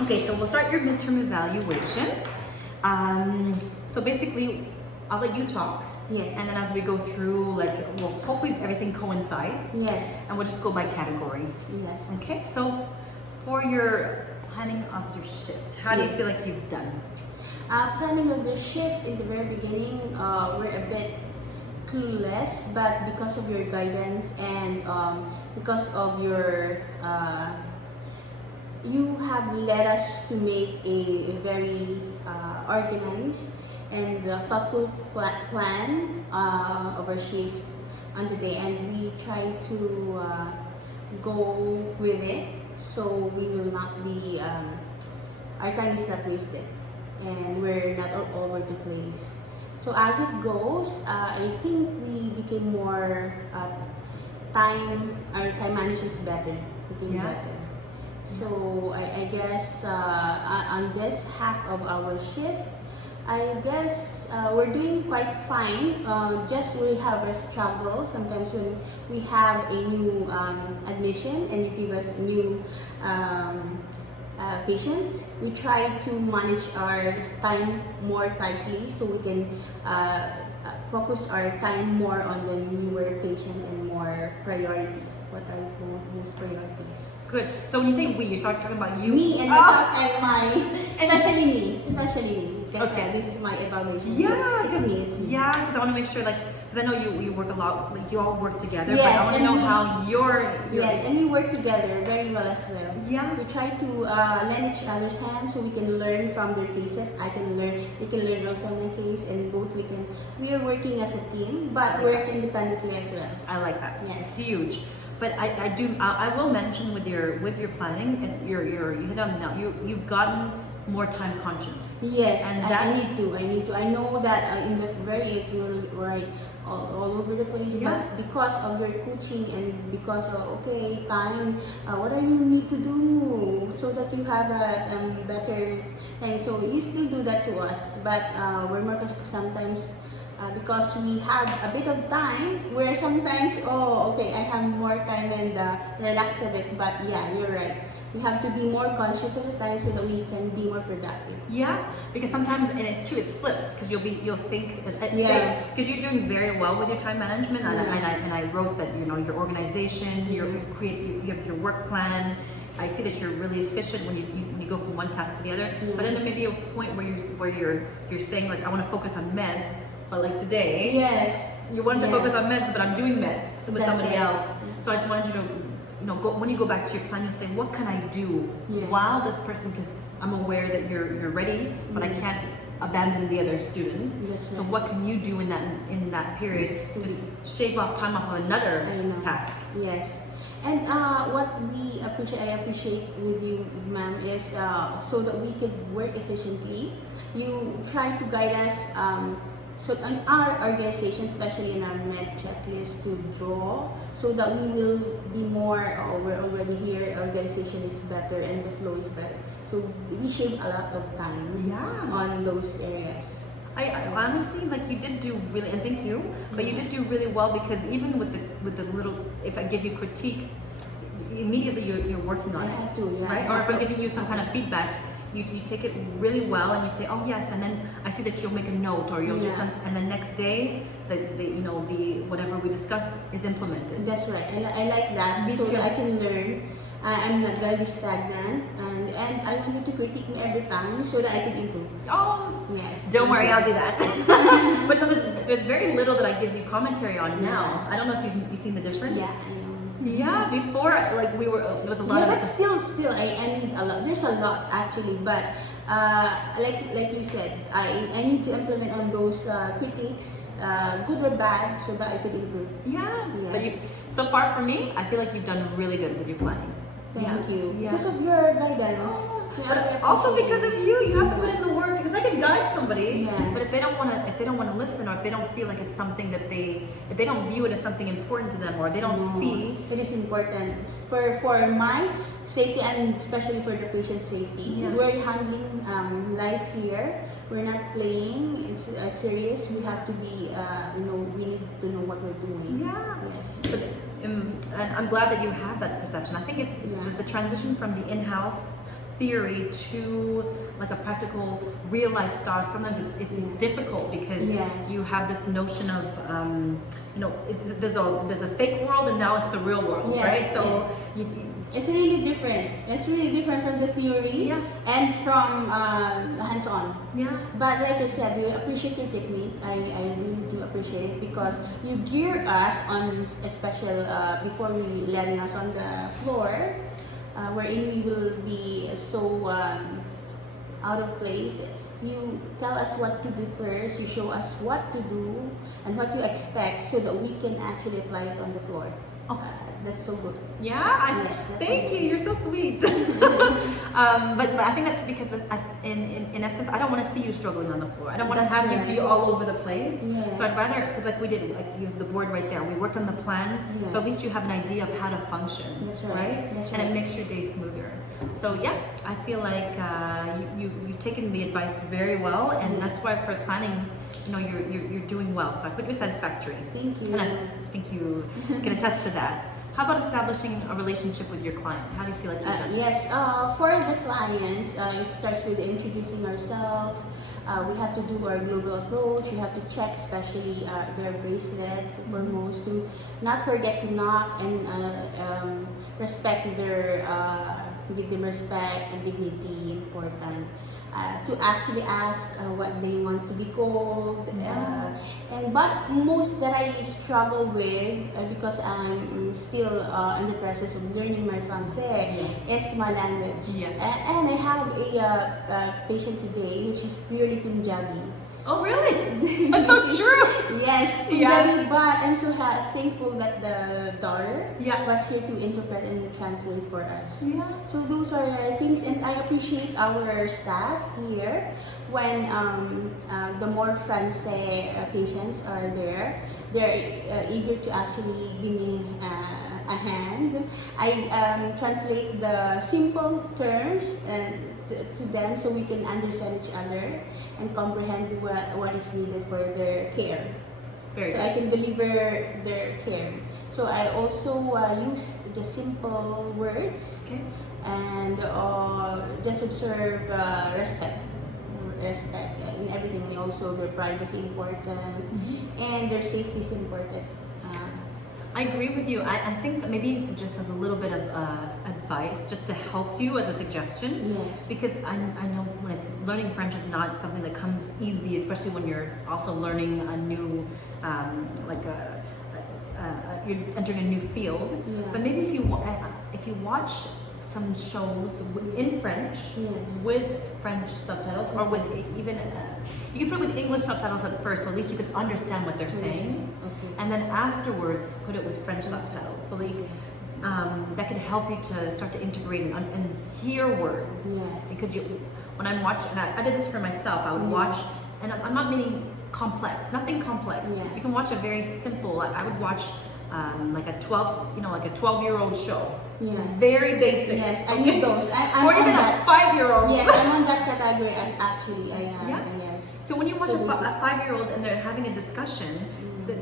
Okay, so we'll start your midterm evaluation. So basically, I'll let you talk. Yes. And then as we go through, well, hopefully everything coincides. Yes. And we'll just go by category. Yes. Okay, so for your planning of your shift, how do you feel like you've done? Planning of the shift in the very beginning, we're a bit clueless, but because of your guidance and because of your you have led us to make a very organized and thoughtful plan of our shift on the day, and we try to go with it so we will not be our time is not wasted and we're not all over the place. So as it goes, I think we became more our time management is better, became better. So I guess on this half of our shift, I guess we're doing quite fine. Just we have a struggle sometimes when we have a new admission and you give us new patients. We try to manage our time more tightly so we can focus our time more on the newer patient and more priority. What are most priorities? Good. So when you say we, you start talking about you? Me and myself and especially me. Because this is my evaluation. Yeah, so it's me. Yeah, because I want to make sure, because I know you work a lot, you all work together. Yes, but I want to know how you're. Yes, and we work together very well as well. Yeah. We try to lend each other's hands so we can learn from their cases. They can learn also on my case, and we are working as a team, but work independently as well. I like that. Yes. It's huge. But I will mention with your planning, and you hit on it now. You've gotten more time conscious. Yes, and I need to. I know that in the very age we're right all over the place, but because of your coaching and because of time, what are you need to do so that you have a better time. So you still do that to us, but we're more sometimes. Because we have a bit of time where sometimes, I have more time and relax a bit. But yeah, you're right. We have to be more conscious of the time so that we can be more productive. Yeah, because sometimes, and it's true, it slips because you'll think because you're doing very well with your time management. And I wrote that your organization, you have your work plan. I see that you're really efficient when you go from one task to the other. But then there may be a point where you're saying I want to focus on meds. But like today, you wanted to focus on meds, but I'm doing meds with somebody else. So I just wanted you to, when you go back to your plan, you say, what can I do while this person? Because I'm aware that you're ready, but I can't abandon the other student. So what can you do in that period to shave off time off of another task? Yes. And what I appreciate with you, ma'am, is so that we could work efficiently. You try to guide us. So in our organization, especially in our med checklist, to draw so that we will be more, we're already here, organization is better and the flow is better. So we save a lot of time on those areas. I honestly, you did do really, and thank you, but you did do really well because even with the little, if I give you critique, immediately you're working on it. Right? Or if I'm giving you some kind of feedback, you take it really well and you say, oh yes, and then I see that you'll make a note or you'll do something, and the next day the whatever we discussed is implemented. That's right, and I like that. Me so too. that I can learn. I'm not gonna be stagnant, and I want you to critique me every time so that I can improve. Oh yes. Don't worry, I'll do that. But no, there's very little that I give you commentary on now. I don't know if you've seen the difference. Yeah, I know. Yeah, before there was a lot of. But still, I need a lot. There's a lot actually, but like you said, I need to implement on those critiques, good or bad, so that I could improve. Yeah. Yes. But so far for me, I feel like you've done really good with your planning. Thank you. Because of your guidance. But also because of you have to put in the work. Because I can guide somebody, but if they don't want to listen, or if they don't feel like it's something that if they don't view it as something important to them, or they don't see, it is important for my safety and especially for the patient safety. We're handling life here. We're not playing. It's serious. We have to be. We need to know what we're doing. Yeah. Yes. But, and I'm glad that you have that perception. I think it's the transition from the in-house theory to like a practical real life style, sometimes it's difficult because Yes. you have this notion of there's a fake world and now it's the real world, Yes, right? So it's really different. It's really different from the theory Yeah. and from hands-on. yeah. But like I said, we appreciate your technique. I really do appreciate it because you gear us on a special before we letting us on the floor, wherein we will be so out of place. You tell us what to do first. You show us what to do and what you expect, so that we can actually apply it on the floor. Oh. That's so good. Yeah, Yes, that's thank so you. You're so sweet. But I think that's because in essence, I don't want to see you struggling on the floor. I don't want to That's have right. you be all over the place. Yes. So I'd rather, because like we did, like you have the board right there. We worked on the plan, Yes. so at least you have an idea of how to function. That's right. That's And right. it makes your day smoother. So yeah, I feel like you've taken the advice very well, and that's why for planning, you're doing well. So I put you satisfactory. Thank you. And I think you can attest to that. How about establishing a relationship with your client? How do you feel like you've done that? Yes, for the clients, it starts with introducing ourselves. We have to do our global approach. You have to check, especially their bracelet, foremost, to not forget to knock and respect their, give them respect and dignity, important. To actually ask what they want to be called, but most that I struggle with because I'm still in the process of learning my Francais is my language. Yes. And I have a patient today which is purely Punjabi. Oh really? That's so true. Yes, Punjabi, but I'm so thankful that the daughter Yeah. was here to interpret and translate for us. Yeah. So those are things, and I appreciate our staff here when the more Francais patients are there. They're eager to actually give me a hand. I translate the simple terms and to them so we can understand each other and comprehend what is needed for their care. Very So good. I can deliver their care. So I also use just simple words Okay. and just observe respect in everything, and also their privacy important and their safety is important. I agree with you. I think that maybe just as a little bit of advice, just to help you as a suggestion, Yes. because I know when it's learning French is not something that comes easy, especially when you're also learning a new, you're entering a new field. Yeah. But maybe if you watch some shows in French Yes. with French subtitles, or with even you can put it with English subtitles at first, so at least you could understand what they're saying. Okay. And then afterwards, put it with French subtitles, so that that could help you to start to integrate and hear words. Yes. Because when I'm watching, and I did this for myself, I would watch, and I'm not meaning complex, nothing complex. Yeah. You can watch a very simple. I would watch like a 12-year-old show. Yes. Very basic. Yes, I need those. I'm Or on even that. a 5-year-old. Yes, I'm on that category. Actually, I am. Yeah. Yes. So when you watch So a basic. 5-year-old and they're having a discussion,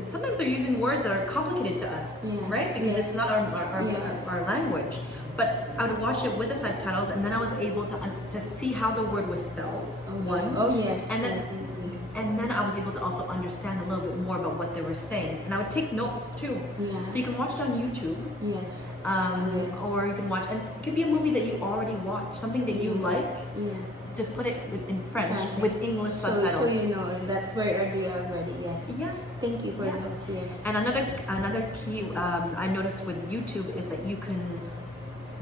sometimes they're using words that are complicated to us, Yeah. right? Because Yes. it's not our language. But I would watch it with the subtitles, and then I was able to see how the word was spelled. One. Oh yes. And then definitely. and then I was able to also understand a little bit more about what they were saying, and I would take notes too. Yeah. So you can watch it on YouTube, Yes. or you can watch, and it could be a movie that you already watched, something that you like. Yeah. Just put it in French French. with English So subtitles. you know that's where are they already? Yes. Yeah. Thank you for Yeah. those. Yes. And another key I noticed with YouTube is that you can,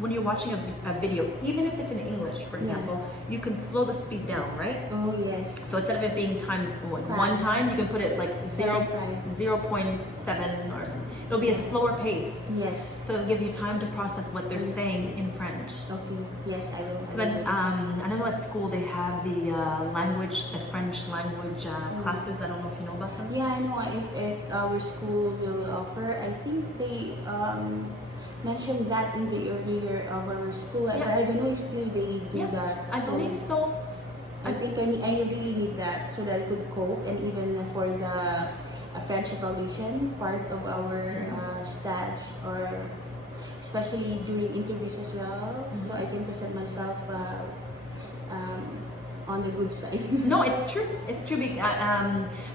when you're watching a video, even if it's in English, for Yeah. example, you can slow the speed down, right? Oh yes. So instead of it being times one Fast. time, you can put it like 0.5. 0.7 or something. It'll be a slower pace. Yes. So it'll give you time to process what they're saying in French. Okay. Yes, I will. Because I know at school they have the the French language classes. I don't know if you know about them. Yeah, I know. If our school will offer, I think they mentioned that in the earlier of our school. Yeah. I don't know if still they do Yeah, that. I believe so. I think I really need that so that I could cope, and even for the French evaluation part of our stage or especially during interviews as well, so I can present myself on the good side. No, it's true. It's true.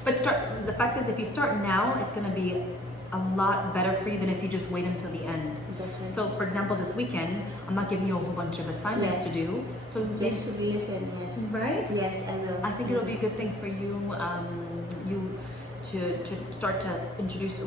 But the fact is, if you start now, it's going to be a lot better for you than if you just wait until the end. That's right. So, for example, this weekend, I'm not giving you a whole bunch of assignments Yes. to do. So, Just to listen, yes. right? Yes, I will. I think it'll be a good thing for you, to start to introduce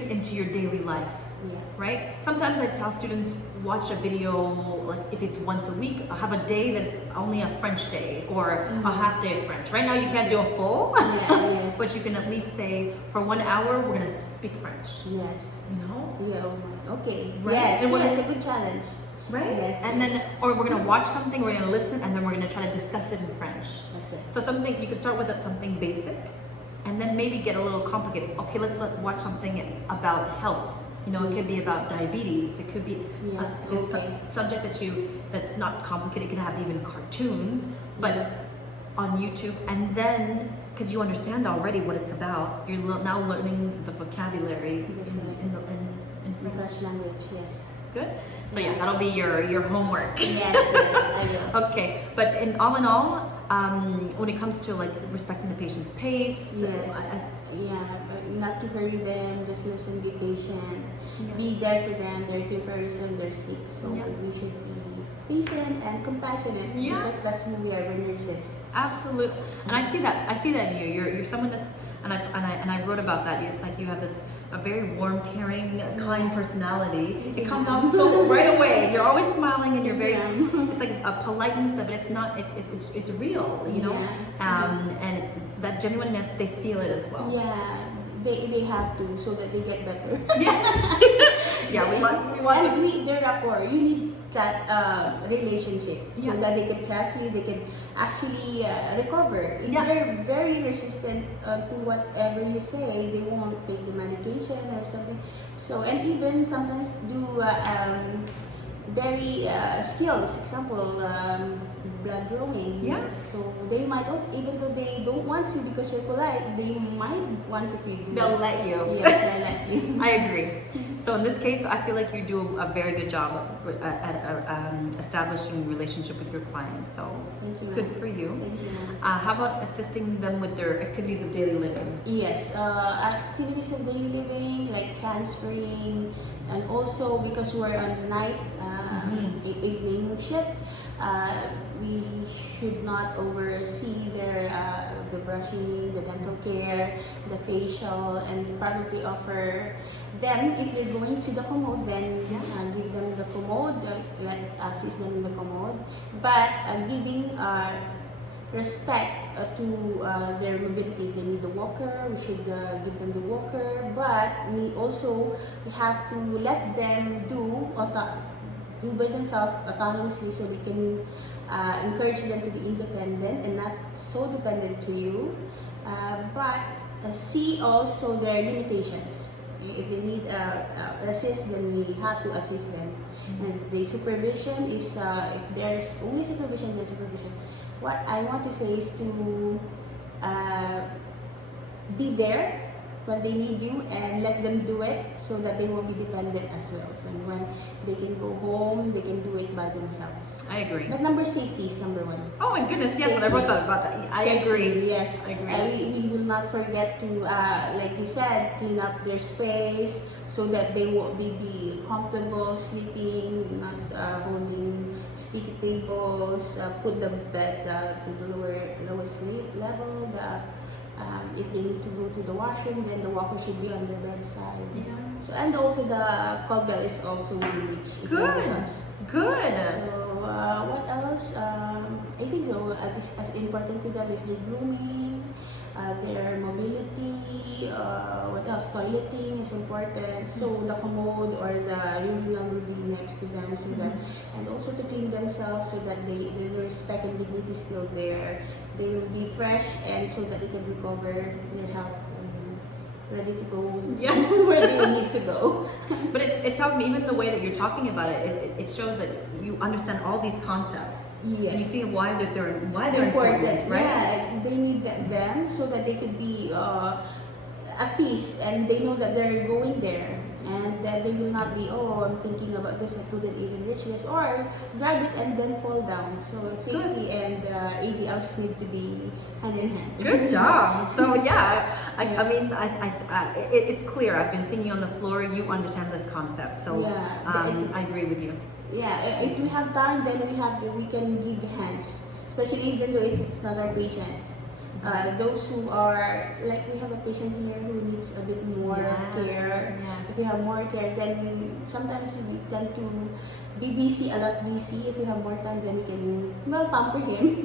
it into your daily life. Yeah. Right? Sometimes I tell students, watch a video, like if it's once a week, have a day that's only a French day or a half day of French. Right now you can't do a full, Yes. but you can at least say, for 1 hour, we're gonna speak French. Yes. You know? Yeah. Oh my. Okay. Right. Yes. And Yes. A good challenge. Right? Yes, And yes. then, or we're gonna watch something, we're gonna listen, and then we're gonna try to discuss it in French. Okay. So something, you could start with something basic, and then maybe get a little complicated. Okay, let's watch something about health. You know, it could be about diabetes. It could be Yeah, a okay. subject that's not complicated. It can have even cartoons, but on YouTube. And then, because you understand already what it's about, you're now learning the vocabulary That's in right. in French. French language. Yes. Good. So yeah, that'll be your homework. Yes. Yes. I will. Okay, but in all, when it comes to like respecting the patient's pace, Yes. Yeah, not to hurry them, just listen, be patient, be there for them. They're here for a reason, they're sick, so Yeah. we should be patient and compassionate Yeah. because that's who we are, we're nurses. Absolutely, and I see that in you. You're someone that's, and I wrote about that. It's like you have a very warm, caring, kind personality. It comes off so right away. You're always smiling, and you're very. It's like a politeness, but it's not. It's real, you know. Yeah. And that genuineness, they feel it as well. Yeah, they have to so that they get better. Yeah. Yeah, we want. And their rapport. You need that relationship so Yeah. that they can trust you. They can actually recover. If Yeah. they're very resistant to whatever you say, they won't take the medication or something. So and even sometimes do very skills. Example. Blood drawing. Yeah. So they might, even though they don't want to because you're polite, they might want you to do They'll it. let you. Yes, they'll let you. I agree. So in this case, I feel like you do a very good job at establishing relationship with your clients. So Thank you, good ma'am. for you. Thank you, ma'am. How about assisting them with their activities of daily living? Yes, activities of daily living like transferring, and also because we're on night evening shift, we should not oversee their the brushing, the dental care, the facial, and probably offer them if they're going to the commode. Then give them the commode, assist them in the commode, but giving respect to their mobility. If they need the walker, we should give them the walker, but we also have to let them do by themselves autonomously so we can encourage them to be independent and not so dependent to you, but see also their limitations. If they need assist, then we have to assist them. And the supervision is, if there's only supervision, then supervision. What I want to say is to be there when they need you and let them do it so that they won't be dependent as well. And when they can go home, they can do it by themselves. I agree. But safety is number one. Oh my goodness, yes, I wrote that about that. I Safety, agree. Yes, I agree. We will not forget to, like you said, clean up their space so that they be comfortable sleeping, not holding sticky tables. Put the bed to the lower sleep level. If they need to go to the washroom, then the walker should be on the bedside. Yeah. So and also the call bell is also within reach. It will be Good. us. Good. So what else? I think so. As important to them is the grooming, their mobility. What else? Toileting is important. So the commode or the urinal will be next to them, so that, and also to clean themselves so that their respect and dignity is still there. They will be fresh and so that they can recover their health. Ready to go where they need to go. But it tells me, even the way that you're talking about it, it shows that you understand all these concepts. Yes. And you see why they're important, right? Yeah, they need them so that they could be at peace, and they know that they're going there, and that they will not be, oh, I'm thinking about this, I couldn't even reach this, or grab it and then fall down. So safety and ADLs need to be hand in hand. Good job. So yeah, I mean, it's clear. I've been seeing you on the floor. You understand this concept. So Yeah. I agree with you. Yeah, if we have time, then we can give hands, especially even though if it's not our patient. Those who are, like, we have a patient here who needs a bit more care. Yes. If we have more care, then sometimes we tend to be busy, a lot busy. If we have more time, then we can, well, pamper him.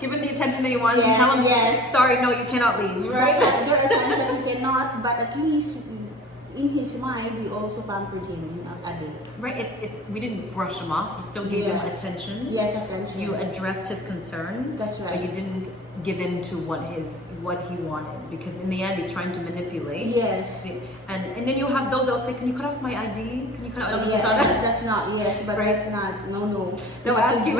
Give him the attention that he wants and Yes, tell him, yes. sorry, no, you cannot leave. Right? There are times that we cannot, but at least in his mind, we also pampered him in a day. Right, it's we didn't brush him off. You still gave him Yes. attention. Yes, attention. You addressed his concern. That's right. But you didn't give in to what he wanted, because in the end he's trying to manipulate. Yes. See, and then you have those that'll say, can you cut off my ID? Can you cut off? Yeah, that's not, yes, but Right. that's not, no. They'll We have ask to you-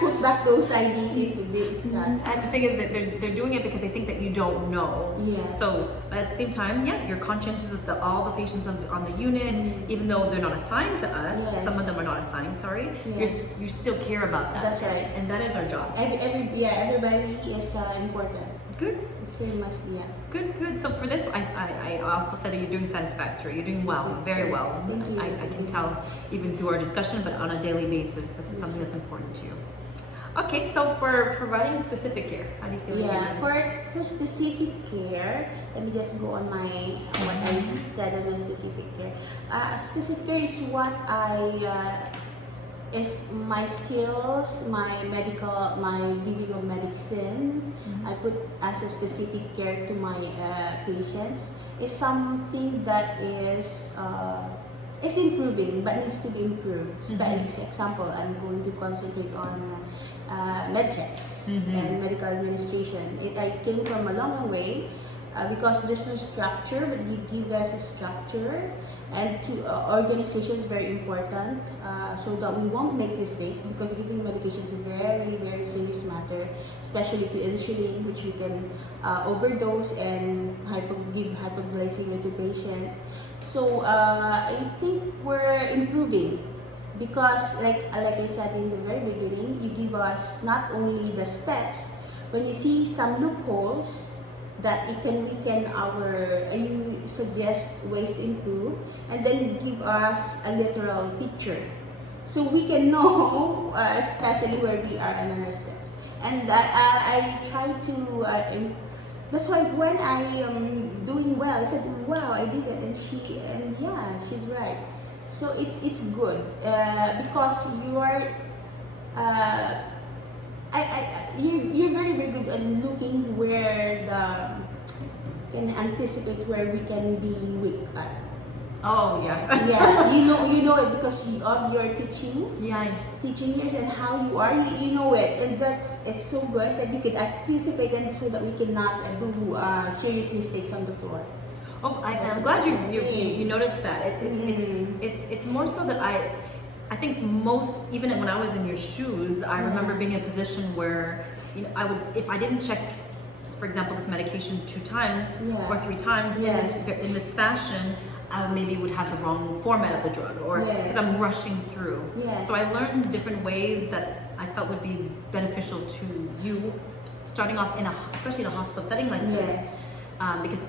put back those IDs if it's cut. And the thing is that they're doing it because they think that you don't know. Yes. So, but at the same time, yeah, you're conscientious of all the patients on the unit, even though they're not assigned to us. Yes. Some of them are not assigned. Sorry. Yes. You still care about that. That's right. And that is our job. Everybody is important. Good. Same as, yeah. Good. So for this, I also said that you're doing satisfactory. You're doing well, very well. Thank you. I can tell even through our discussion, but on a daily basis, this is something that's important to you. Okay, so for providing specific care, how do you feel? Yeah, for specific care, let me just go on what I said on my specific care. Specific care is what is my skills, my giving of medicine. I put as a specific care to my patients. Is something that is improving but needs to be improved. For example, I'm going to concentrate on med checks and medical administration. I came from a long way because there's no structure, but you give us a structure, and to organization is very important so that we won't make mistake, because giving medication is a very, very serious matter, especially to insulin, which you can overdose and give hypoglycemia to patient. So I think we're improving, because like I said in the very beginning, you give us not only the steps, when you see some loopholes that you suggest ways to improve, and then give us a literal picture so we can know especially where we are on our steps. And I try to that's why when I am doing well, I said, wow, I did it, and yeah, she's right. So it's good because you are you're very, very good at looking where can anticipate where we can be weak at. Oh yeah. Yeah, you know it because of your teaching years and how you are. You know it, and it's so good that you can anticipate, and so that we cannot do serious mistakes on the floor. Oh, So I'm glad you noticed that. It's more so that I think most, even when I was in your shoes, I remember being in a position where, you know, I would, if I didn't check, for example, this medication 2 times or 3 times in this fashion, I maybe would have the wrong format of the drug, or because I'm rushing through. So I learned different ways that I felt would be beneficial to you, starting off especially in a hospital setting like this, because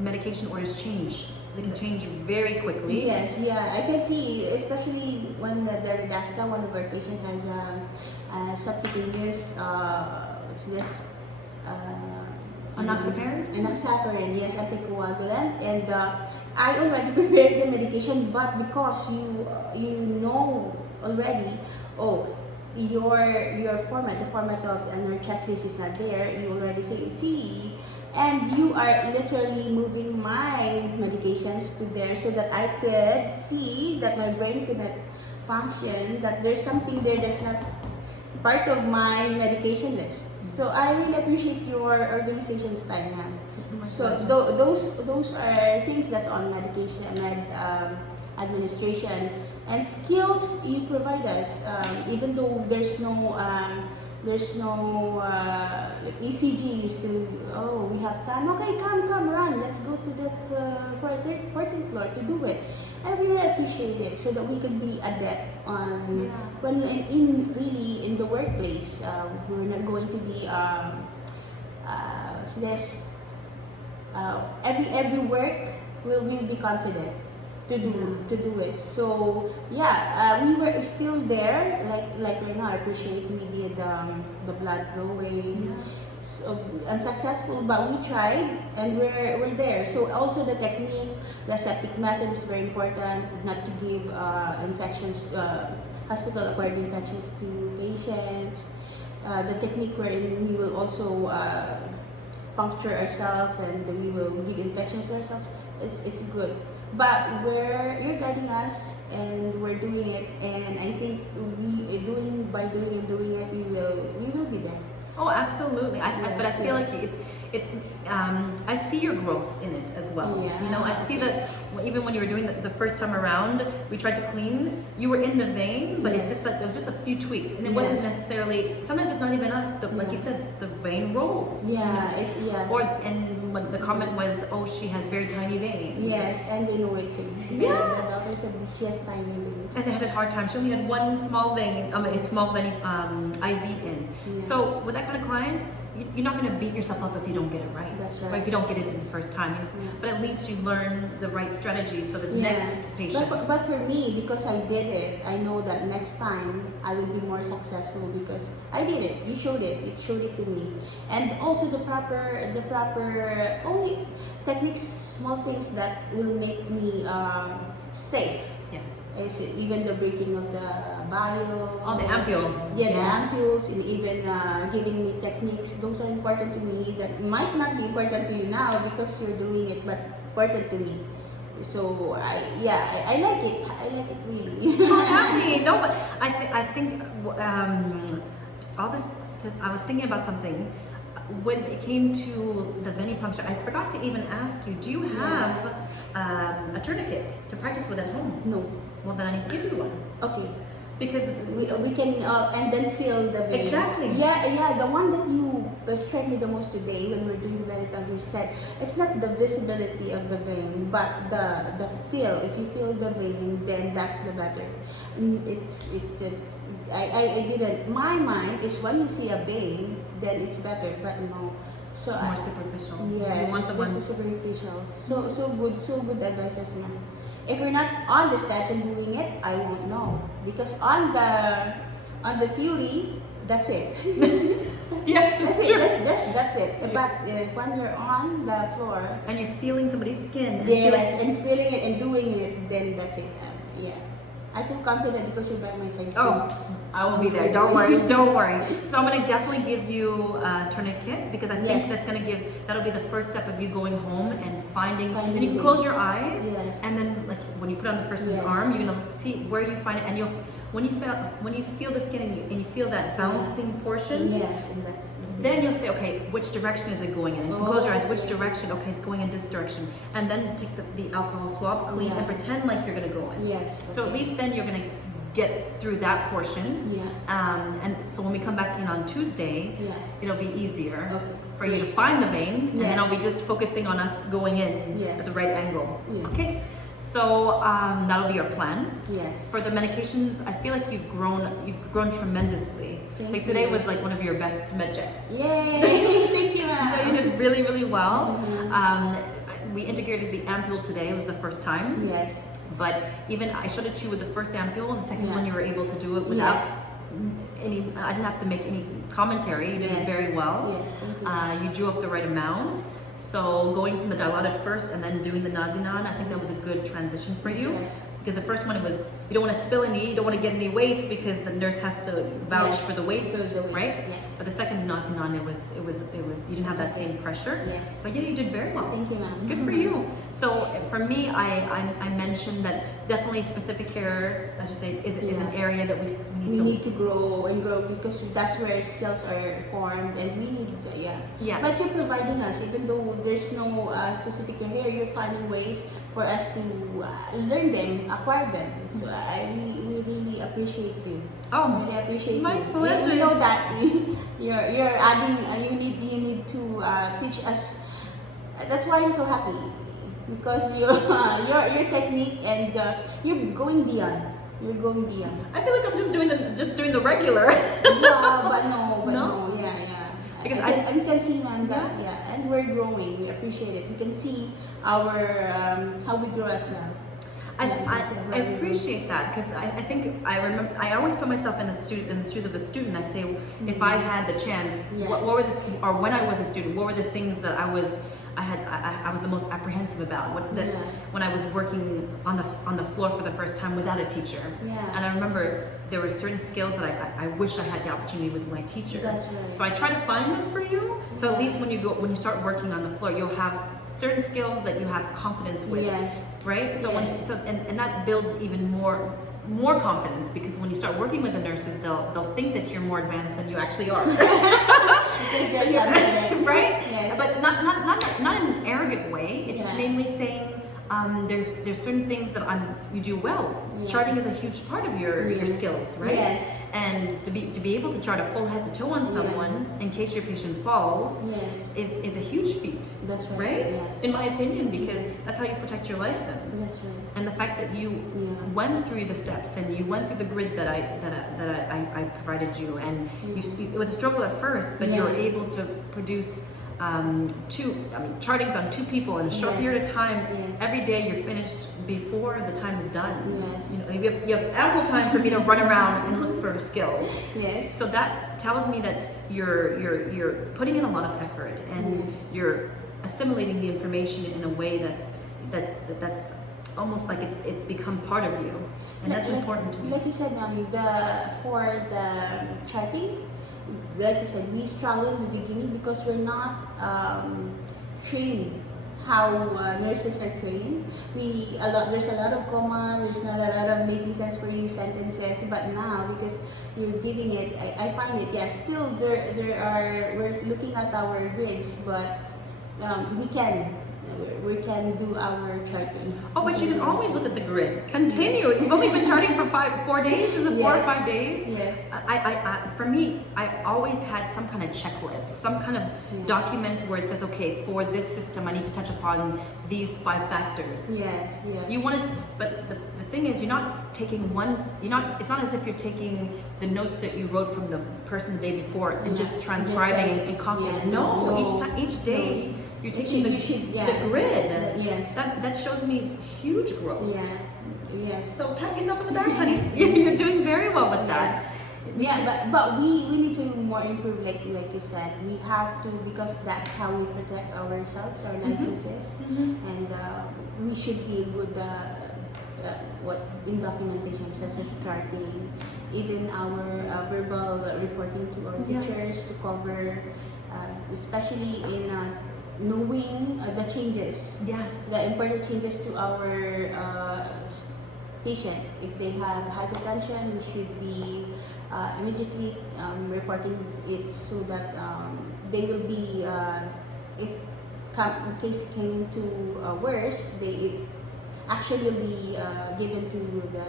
medication orders change. They can change very quickly. Yes, I can see, especially when the Redasca, one of our patients has a subcutaneous, what's this? Enoxaparin, yes, anticoagulant, and I already prepared the medication, but because you know already, your format, the format of your checklist is not there, you already see, and you are literally moving my medications to there so that I could see that my brain could not function, that there's something there that's not part of my medication list. So I really appreciate your organization's time, ma'am. So those are things that's on medication, administration, and skills you provide us. Even though there's no There's no ECG. You still, oh, we have time. Okay, come, run. Let's go to that 14th floor to do it. I really appreciate it so that we could be adept on when really in the workplace. We're not going to be what's this? Every work will be confident to do it. So we were still there like right now. I appreciate we did the blood drawing. So unsuccessful, but we tried and we're there. So also the technique, the aseptic method is very important. Not to give infections, hospital acquired infections to patients. The technique wherein we will also puncture ourselves and we will give infections to ourselves. It's good. But where you're guiding us and we're doing it, and I think by doing it, we will be there. Oh, absolutely. But I feel like it's I see your growth in it as well. Yeah. You know, I see that even when you were doing the first time around, we tried to clean. You were in the vein, but it's just like it was just a few tweaks, and it wasn't necessarily. Sometimes it's not even us. Like you said, the vein rolls. Yeah, And when the comment was, "Oh, she has very tiny veins." Yes, and they know it too. Yeah. The doctor said she has tiny veins. And they had a hard time. She only had one small vein, IV in. Yeah. So with that kind of client, you're not going to beat yourself up if you don't get it right. That's right. Or if you don't get it in the first time. But at least you learn the right strategy so that the next patient. But for me, because I did it, I know that next time I will be more successful because I did it. You showed it. It showed it to me. And also the proper only techniques, small things that will make me safe. Yes. Is it even the breaking of the bile? Oh, the ampule. Yeah, the ampules, and even giving me techniques. Those are important to me that might not be important to you now because you're doing it, but important to me. So I like it. I like it really. Oh, happy. No, but I think all this. I was thinking about something. When it came to the venipuncture, I forgot to even ask you, do you have a tourniquet to practice with at home? No. Well, then I need to give you one. Okay. Because we can and then feel the vein. Exactly. Yeah. The one that you struck me the most today when we're doing the venipuncture said it's not the visibility of the vein, but the feel. If you feel the vein, then that's the better. I didn't. My mind is when you see a vein, then it's better. But no. So it's more superficial. Yes, it's just superficial. So good advices, ma'am. If we're not on the station doing it, I won't know because on the theory, that's it. Yes, that's it's it. true. That's it. But when you're on the floor And you're feeling somebody's skin. yes, and feeling it and doing it, then that's it. I feel confident because you're by my side too. Oh, I will be there. Don't worry. Don't worry. So I'm gonna definitely give you a tourniquet because I think that'll be the first step of you going home and finding and you can close your eyes and then like when you put on the person's arm, you're gonna see where you find it and you'll when you feel the skin and you feel that bouncing portion. Yes, and that's then you'll say, okay, which direction is it going in? And you can close your eyes, which direction? Okay, it's going in this direction. And then take the alcohol swab, clean, and pretend like you're going to go in. Yes. Okay. So at least then you're going to get through that portion. Yeah. And so when we come back in on Tuesday, it'll be easier for you to find the vein. And then I'll be just focusing on us going in at the right angle. Yes. Okay. So that'll be our plan. Yes. For the medications, I feel like you've grown tremendously. Thank today you. was like one of your best med checks. Yay! Thank you, ma'am. You did really, really well. We integrated the ampule today. It was the first time. Yes. But even I showed it to you with the first ampule, and the second one you were able to do it without any. I didn't have to make any commentary. You did it very well. Yes. Thank you. You drew up the right amount. So going from the dilaudid first and then doing the nazinon, I think that was a good transition for you. Right. Because the first one was you don't want to spill any, you don't want to get any waste because the nurse has to vouch for the waste, right? Yeah. But the second nazinon, it was you didn't have that same pressure. Yes. But yeah, you did very well. Thank you, ma'am. Good for you. So for me, I mentioned that definitely specific care, as you say, is an area that we need to grow and grow because that's where skills are formed and we need to, But you're providing us, even though there's no specific area, you're finding ways for us to learn them, acquire them. So we really appreciate you. Oh, Really appreciate my you. pleasure. You know that you're adding. You need to teach us. That's why I'm so happy because your technique and you're going beyond. You're going beyond. I feel like I'm just doing the regular. Yeah, but no, No? yeah, yeah. Because We can see, ma'am, that yeah, and we're growing. We appreciate it. We can see our how we grow as well. I, Yeah, I, we can see I how we grow. appreciate that because I think I remember I always put myself in the shoes of the student. I say if I had the chance, Yes. what were or when I was a student, what were the things that I was the most apprehensive about? Yeah. When I was working on the floor for the first time without a teacher. Yeah. And I remember there were certain skills that I wish I had the opportunity with my teacher. That's right. So I try to find them for you. So at least when you start working on the floor, you'll have certain skills that you have confidence with. Yes. Right? So Yes. and that builds even more confidence because when you start working with the nurses, they'll think that you're more advanced than you actually are. Because you're confident. Right? Yes. But not in an arrogant way. It's just Yeah. mainly saying there's certain things that you do well. Yeah. Charting is a huge part of your Yeah. skills, right? Yes. And to be able to chart a full head to toe on someone in case your patient falls Yes. is a huge feat. That's right. Right? Yes. In my opinion, because that's how you protect your license. That's right. And the fact that you Yeah. went through the steps and you went through the grid that I provided you, and it was a struggle at first, but you were Yeah. able to produce chartings on 2 people in a short Yes. period of time. Yes. Every day you're finished before the time is done. Yes. You know, you have ample time for me to run around and look for skills. Yes. So that tells me that you're putting in a lot of effort and you're assimilating the information in a way that's almost like it's become part of you, and that's important to me. Like you said, ma'am, for the charting, like you said, we struggle in the beginning because we're not trained how nurses are trained. There's a lot of comma, there's not a lot of making sense for you sentences. But now, because you're giving it, I find it. Yes, still we're looking at our grids, but we can do our charting. Oh, but you can always look at the grid. Continue. You've only been charting for 4 days. Is it 4 or Yes. 5 days? Yes. For me, I always had some kind of checklist, some kind of document where it says, okay, for this system, I need to touch upon these 5 factors. Yes. Yes. You want to, but the thing is, you're not taking it's not as if you're taking the notes that you wrote from the person the day before and just transcribing and copying. Yeah, No, no. each day you're taking You should, yeah. the grid. Yes. That shows me huge growth. Yeah. Yes. So pat yourself on the back, honey. You're doing very well with that. Yes. Yeah, but we need to more improve, like you said. We have to, because that's how we protect ourselves, our licenses, and we should be good in documentation, such as charting, even our verbal reporting to our teachers to cover, especially in knowing the changes. Yes. The important changes to our patient. If they have hypertension, we should be immediately reporting it so that they will be, if the case came to worse, it actually will be given to the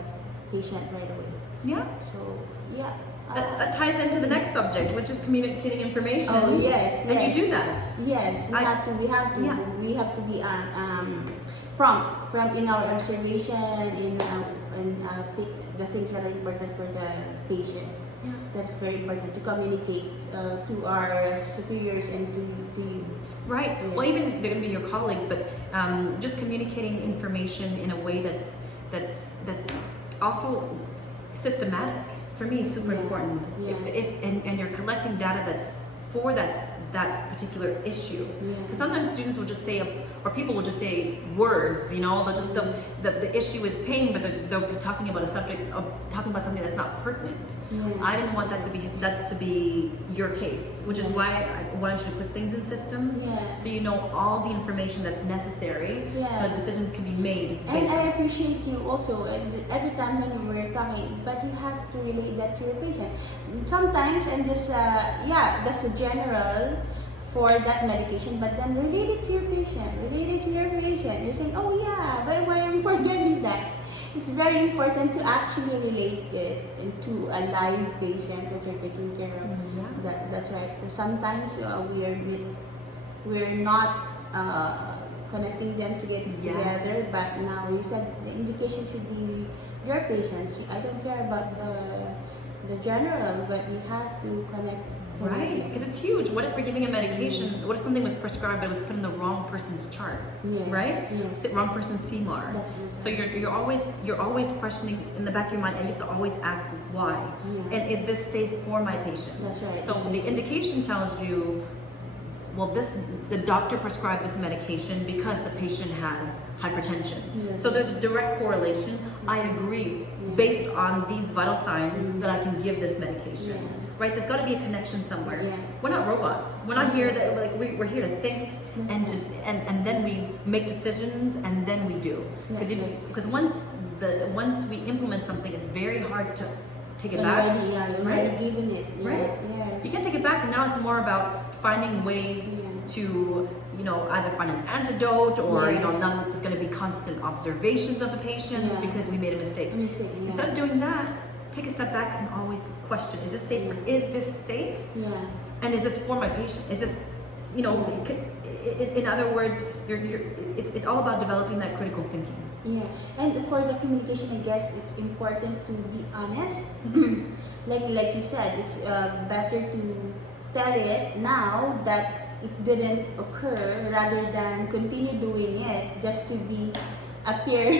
patient right away. Yeah. So, yeah. That ties into the next subject, which is communicating information. Oh, yes. And yes. you do that. Yes, we have to be prompt in our observation, in the things that are important for the patient. Yeah. That's very important to communicate to our superiors and to you. Right. Yes. Well, even if they're going to be your colleagues, but just communicating information in a way that's also systematic. For me, is super important. Yeah. And you're collecting data that's for that particular issue. Yeah. Because sometimes students will just say, or people will just say words. You know, the issue is pain, but they'll be talking about a subject, talking about something that's not pertinent. Yeah. I didn't want that to be your case, which is why I wanted you to put things in systems, Yeah. so you know all the information that's necessary, Yeah. so decisions can be made. And based I on- appreciate you also every time when we were talking, but you have to relate that to your patient. Sometimes I'm just that's a general for that medication, but then relate it to your patient. You're saying, oh yeah, but why am I forgetting that? it's very important to actually relate it into a live patient that you're taking care of. That's right. Sometimes we're not connecting them to get together, but now you said the indication should be your patients. I don't care about the general, but you have to connect. Right, because it's huge. What if we're giving a medication? What if something was prescribed but it was put in the wrong person's chart? Yes, right? yes. So, wrong person's CMAR. That's right. So you're always questioning in the back of your mind, and you have to always ask why. Yeah. And is this safe for my patient? That's right. So the indication tells you, well, the doctor prescribed this medication because the patient has hypertension. Yes. So there's a direct correlation. I agree, based on these vital signs, that I can give this medication. Yeah. Right? There's got to be a connection somewhere. Yeah. We're not robots. We're not here that we're here to think and then we make decisions and then we do. Because once we implement something, it's very hard to take it back. You're already given it. Yeah. Right? Yes. You can't take it back, and now it's more about finding ways to, either find an antidote or, not there's going to be constant observations of the patients because we made a mistake. Instead of doing that, take a step back and always question: Is this safe? Is this safe? Yeah. And is this for my patient? Is this, in other words, it's all about developing that critical thinking. Yeah, and for the communication, I guess it's important to be honest. Like you said, it's better to tell it now that it didn't occur rather than continue doing it just to appear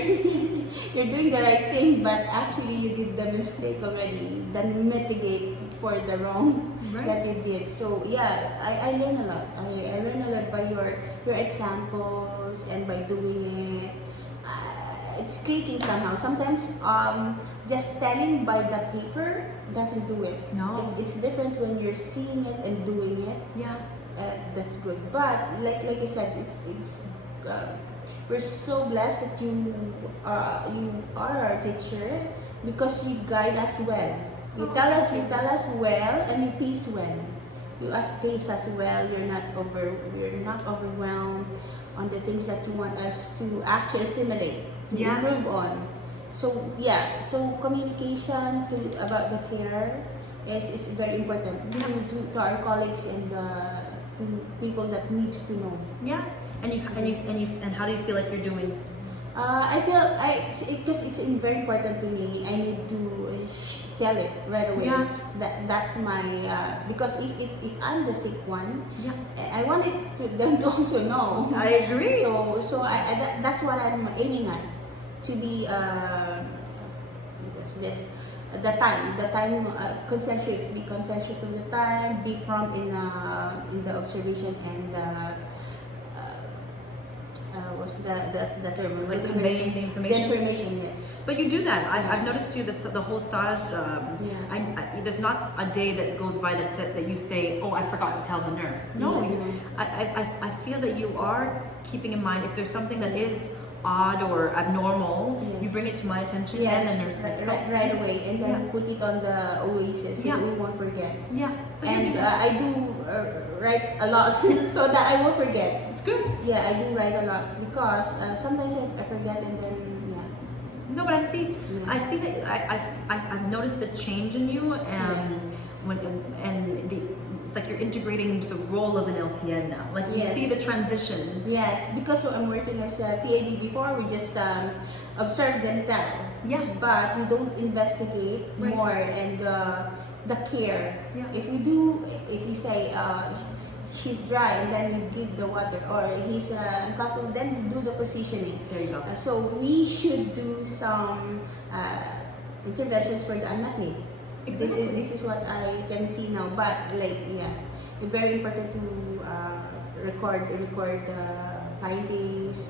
you're doing the right thing, but actually you did the mistake already. Then mitigate for the wrong that you did. So yeah, I learn a lot. I learn a lot by your examples and by doing it. It's clicking somehow. Sometimes just telling by the paper doesn't do it. No. It's different when you're seeing it and doing it. Yeah. That's good. But like you said, it's we're so blessed that you are our teacher because you guide us well. You tell us well and you pace well. You pace us well. You're not overwhelmed on the things that you want us to actually assimilate, to improve on. So so communication about the care is very important to our colleagues and to people that needs to know. Yeah. And how do you feel like you're doing? I feel because it's very important to me. I need to tell it right away. Yeah. That's my because if I'm the sick one, I want them to also know. I agree. So that's what I'm aiming at, to be what's this? The time conscientious. Be conscientious of the time. Be prompt in the observation and. What's the term? Like conveying the information. The information, yes. But you do that. I've noticed you the whole stage. There's not a day that goes by that you say, "Oh, I forgot to tell the nurse." No, I feel that you are keeping in mind if there's something that is odd or abnormal, you bring it to my attention and the nurses. Right away, and then put it on the OASIS so we won't forget. Yeah. So and I do write a lot so that I won't forget. It's good. Yeah, I do write a lot because sometimes I forget and then No, but I see that I've noticed the change in you, it's like you're integrating into the role of an LPN now. Like you see the transition. Yes, because I'm working as a PAD before, we just observe and tell. Yeah. But we don't investigate more and the care. Yeah. If we say she's dry and then we give the water, or he's uncomfortable, then we do the positioning. There you go. So we should do some interventions for the unmet need. Exactly. This is what I can see now, but it's very important to record findings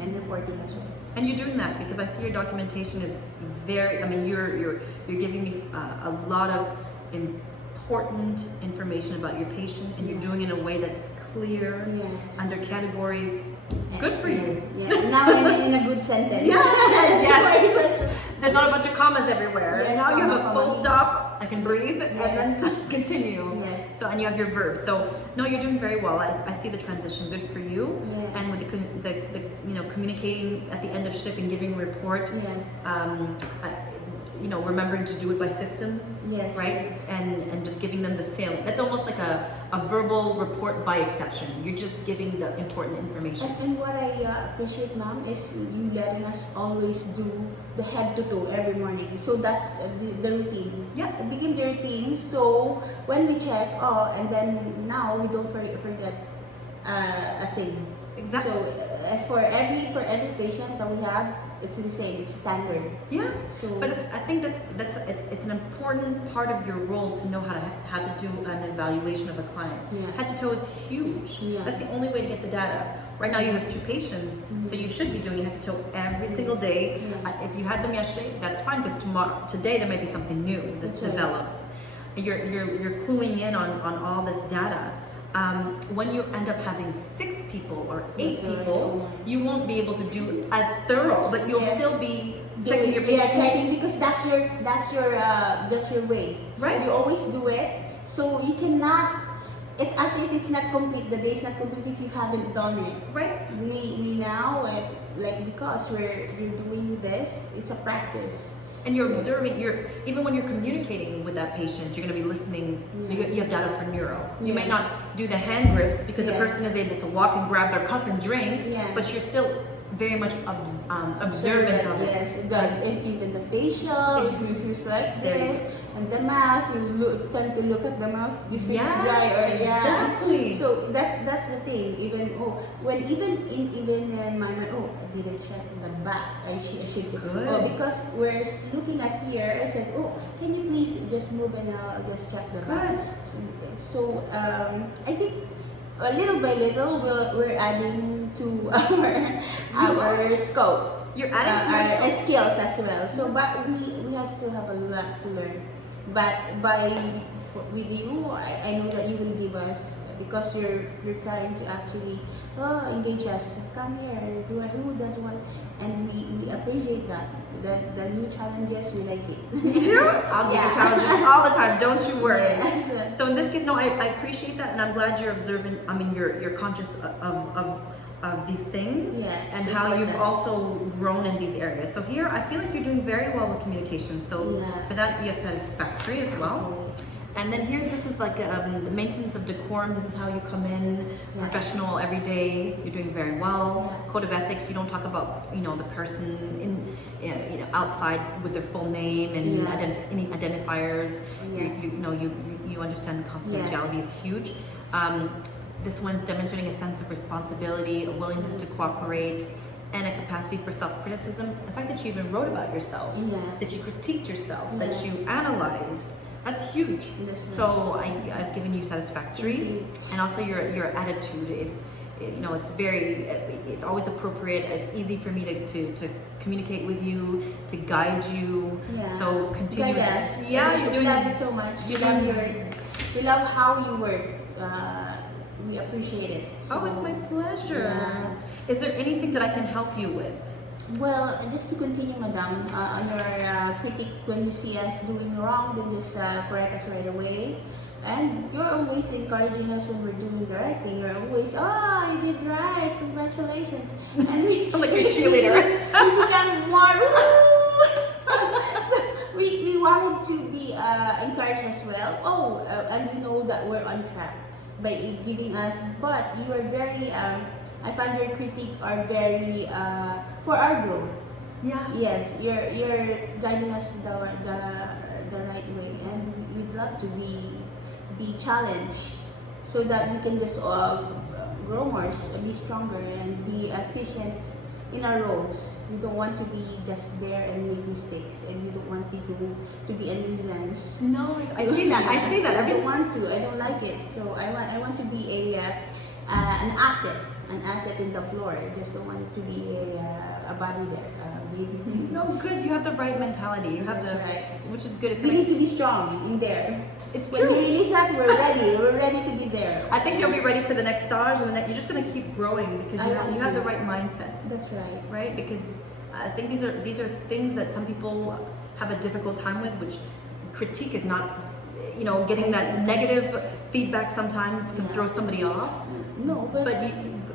and reporting as well. And you're doing that because I see your documentation is very. I mean, you're giving me a lot of important information about your patient, and you're doing it in a way that's clear, under categories. Good for you. Yeah. Now I'm in a good sentence. Yes. There's not a bunch of commas everywhere. Yes, now you have a full commas. stop. I can breathe and then continue. Yes. So and you have your verb. So no, you're doing very well. I see the transition. Good for you. Yes. And with the communication communicating at the end of shift and giving a report. Yes. You know, remembering to do it by systems, Yes. right? And just giving them the salient. It's almost like a verbal report by exception. You're just giving the important information. And what I appreciate, ma'am, is you letting us always do the head to toe every morning. So that's the routine. Yeah. It became the routine. So when we check, and then now we don't forget a thing. Exactly. So for every patient that we have, it's the same. It's standard. Yeah. So, But I think it's an important part of your role to know how to do an evaluation of a client. Yeah. Head to toe is huge. Yeah. That's the only way to get the data. Right now you have 2 patients, so you should be doing head to toe every single day. Yeah. If you had them yesterday, that's fine, because today there might be something new that's right. developed. You're cluing in on all this data. When you end up having 6 people or 8 That's right. people, you won't be able to do as thorough, but you'll Yes. still be checking your patient. Yeah, checking, because that's your way. Right. You always do it, so you cannot. It's as if it's not complete. The day is not complete if you haven't done it. Right. We now like because you're doing this, it's a practice. And you're observing, even when you're communicating with that patient, you're going to be listening. Yeah. You have data for neuro. You Yes. might not do the hand grips because the Yes. person is able to walk and grab their cup and drink, Yeah. but you're still very much observant of it. Yes, even the facial, if you like There you this, and the mouth, you tend to look at the mouth, if it's Yeah, dry or exactly. So that's the thing. Even in my mind, did I check the back? I should check. Good. Because we're looking at here, I said, can you please just move and I'll just check the back. Good. So I think little by little we're adding to our scope. You're adding to your our scope. skills as well. So, but we still have a lot to learn. But with you, I know that you will give us, because you're trying to actually engage us. Come here. Who does want? And we appreciate that. The new challenges, we like it. You do? I'll give you challenges all the time. Don't you worry. Yes. So in this case, no, I appreciate that, and I'm glad you're observant. I mean, you're conscious of these things, Yeah, and so how you've important. also grown in these areas. So here, I feel like you're doing very well with communication. So Yeah. for that, you have satisfactory as well. And then this is like the maintenance of decorum. This is how you come in, Yeah. professional every day. You're doing very well. Yeah. Code of ethics. You don't talk about the person outside with their full name and Yeah. any identifiers. Yeah. You understand confidentiality is huge. This one's demonstrating a sense of responsibility, a willingness to cooperate, and a capacity for self-criticism. The fact that you even wrote about yourself, Yeah. that you critiqued yourself, that Yeah. you analyzed. That's huge. That's right. So I've given you satisfactory, Thank you. and also your attitude. It's always appropriate. It's easy for me to communicate with you, to guide you. Yeah. So continue. Guide us. Yeah, we you're doing. love it so much. You're We love how you work. We appreciate it. So, Oh, it's my pleasure. Yeah. Is there anything that I can help you with? Well, just to continue, madam, on your critique, when you see us doing wrong, then just correct us right away. And you're always encouraging us when we're doing the right thing. You're always, you did right, congratulations. And I'm like your cheerleader. we become more, so we wanted to be encouraged as well. And we know that we're on track by giving us, but you are very, I find your critique are very for our growth. Yeah. Yes, you're guiding us the right way, and we'd love to be challenged so that we can just grow more, be stronger, and be efficient in our roles. We don't want to be just there and make mistakes, and we don't want people to be a nuisance. No, I see that. I see that. I don't want to. I don't like it. So I want to be an asset in the floor. I just don't want it to be a body there. No, good. You have the right mentality. You have That's right. which is good. It's We like, need to be strong in there. it's When you true. release that, we're ready. We're ready to be there. I think you'll be ready for the next stage, and you're just gonna keep growing because I want you have to. the right mindset, That's right. right? Because I think these are things that some people have a difficult time with, which critique is not. Getting that negative feedback sometimes can Yeah. throw somebody off. No, but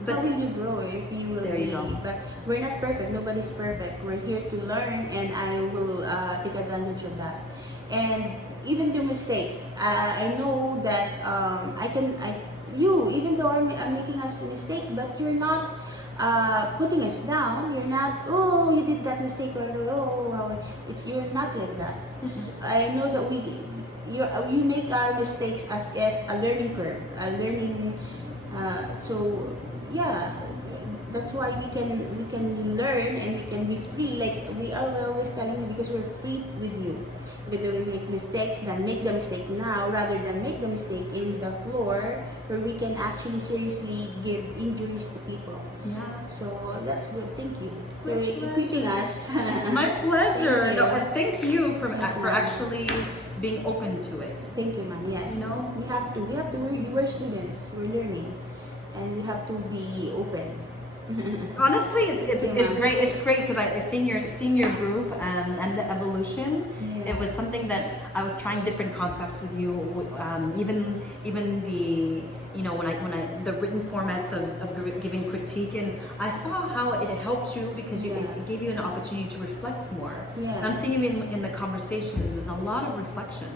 But how will you grow if you will there you go. But we're not perfect. Nobody's perfect. We're here to learn, and I will take advantage of that. And even the mistakes, I know that even though I'm making us mistake, but you're not putting us down. You're not, oh, you did that mistake, or oh, you're not like that. I know that we make our mistakes as if a learning curve, a learning. So yeah, that's why we can learn and we can be free. Like we are always telling you, because we're free with you. Whether we make mistakes, then make the mistake now rather than make the mistake in the floor, where we can actually seriously give injuries to people. Yeah. So that's good. Thank you for equipping us. My pleasure. Thank you. No, and thank you for Yes, for ma'am. actually being open to it. Thank you, ma'am. Yes. You know? we have to. We're students. We're learning, and we have to be open. Honestly, it's Yeah. great. It's great because I seen your group and the evolution. Yeah. It was something that I was trying different concepts with you. Even the when I the written formats of giving critique, and I saw how it helped you because it gave you an opportunity to reflect more. Yeah. And I'm seeing you in the conversations. There's a lot of reflection,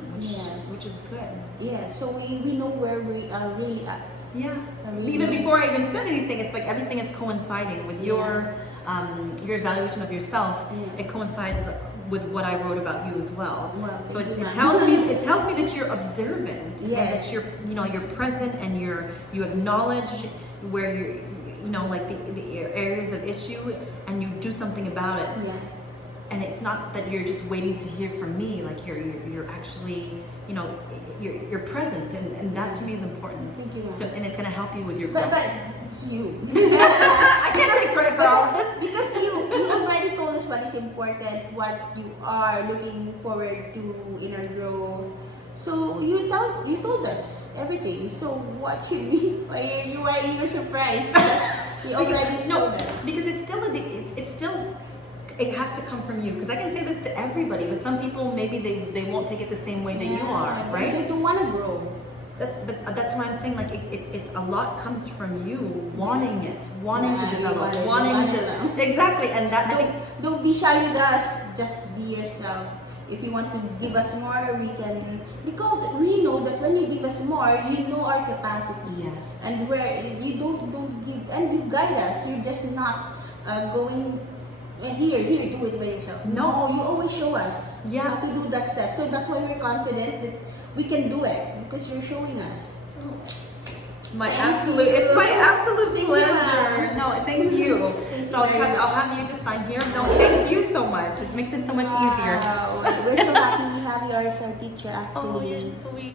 which is good. Yeah. So we know where we are really at. Yeah. Really Even before I even said anything, it's like everything is coinciding with your evaluation of yourself. Yeah. It coincides with what I wrote about you as well. Well, So it thank you, tells me that you're observant. Yes. And that you're present and you acknowledge where like the areas of issue, and you do something about it. Yeah. And it's not that you're just waiting to hear from me. Like you're actually you're present, and that to me is important. Thank you, ma'am. And it's gonna help you with your But growth. it's you. I can't take credit for all of this. Because you already told us what is important, what you are looking forward to in our growth. So you told us everything. So what should we? Why are you surprised? You already told us. Because it's still it has to come from you. Because I can say this to everybody, but some people maybe they won't take it the same way that you are, right? They don't want to grow. That's why I'm saying, like, it's a lot comes from you wanting to develop, you wanting want to it. exactly, and that I think Don't be shy with us. Just be yourself. If you want to give us more, we can. Because we know that when you give us more, you know our capacity. Yes. And where you don't give, and you guide us. You're just not going. Here, do it by yourself. No, you always show us how to do that step. So that's why we're confident that we can do it, because you're showing us. it's my absolute Thank you, pleasure. ma'am. No, thank you. Thank So you very I'll much. have you just sign here. No, thank you so much. It makes it so much easier. Wow, we're so happy we have you as our teacher. Actually. Oh, you're sweet.